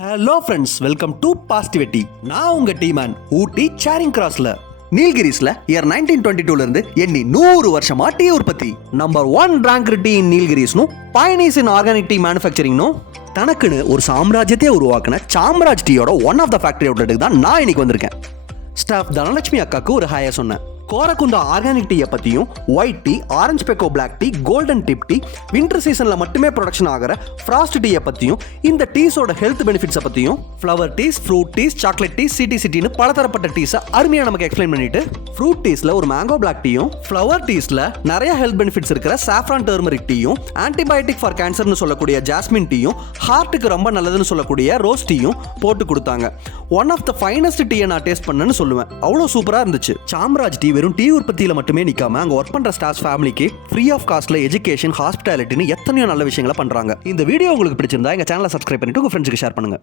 Hello friends, welcome to பாஸ்டிவெட்டி. நான் உங்க டீமேன் ஊட்டி சாரிங் கிராஸ்ல நீல்கிரிஸ்ல இயர் 1922 இருந்து எண்ணி 100 வருஷமா டீ உற்பத்தி. நம்பர் 1 ரேங்க் டீ இன் நீல்கிரிஸ்னு பைனியர்ஸ் இன் ஆர்கானிக் டீ மேனுஃபேக்சரிங்னு தனக்குன்னு ஒரு சாம்ராஜ்யத்தையே உருவாக்குன சாம்ராஜ் டீயோட ஒன் ஆஃப் த ஃபேக்டரி அவுட்லெட்டுக்கு தான் நான் இன்னைக்கு வந்திருக்கேன். ஸ்டாஃப் தனலட்சுமி அக்காக்கு ஒரு ஹாயா சொன்னேன். கோரக்குண்டா ஆர்கானிக் டீயை பற்றியும், white tea, orange pekoe black tea, golden tip tea, winter சீசனில் மட்டுமே ப்ரொடக்ஷன் ஆகிற ஃப்ராஸ்ட் டீயை பற்றியும், இந்த டீஸோட ஹெல்த் பெனிஃபிட்ஸை பற்றியும், flower teas, fruit teas, chocolate tea, சிட்டின்னு பலதரப்பட்ட டீஸை அருமையாக நமக்கு எக்ஸ்பிளைன் பண்ணிட்டு, ஃப்ரூட் டீஸில் ஒரு மேங்கோ பிளாக் டீயும், ஃப்ளவர் டீஸில் நிறைய ஹெல்த் பெனிஃபிட்ஸ் இருக்கிற சாஃப்ரான் டர்மரிக் டீயும், ஆன்டிபயோட்டிக் ஃபார் கேன்சர்னு சொல்லக்கூடிய ஜாஸ்மின் டீயும், ஹார்ட்டுக்கு ரொம்ப நல்லதுன்னு சொல்லக்கூடிய ரோஸ் டீயும் போட்டு கொடுத்தாங்க. ஒன் ஆஃப் த ஃபைனஸ்ட் டீயை நான் டேஸ்ட் பண்ணேன்னு சொல்லுவேன். அவ்வளோ சூப்பராக இருந்துச்சு. சாம்ராஜ் டீ வெறும் டீ உற்பத்தியில் மட்டுமே நிற்காம அங்கே ஒர்க் பண்ணுற ஸ்டாஃப் ஃபேமிலிக்கு ஃப்ரீ ஆஃப் காஸ்ட்ல எஜுகேஷன், ஹாஸ்பிட்டாலிட்டின்னு எத்தனையோ நல்ல விஷயங்களை பண்ணுறாங்க. இந்த வீடியோ உங்களுக்கு பிடிச்சிருந்தா எங்கள் சேனலை சப்ஸ்கிரைப் பண்ணிட்டு உங்கள் ஃப்ரெண்ட்ஸுக்கு ஷேர் பண்ணுங்க.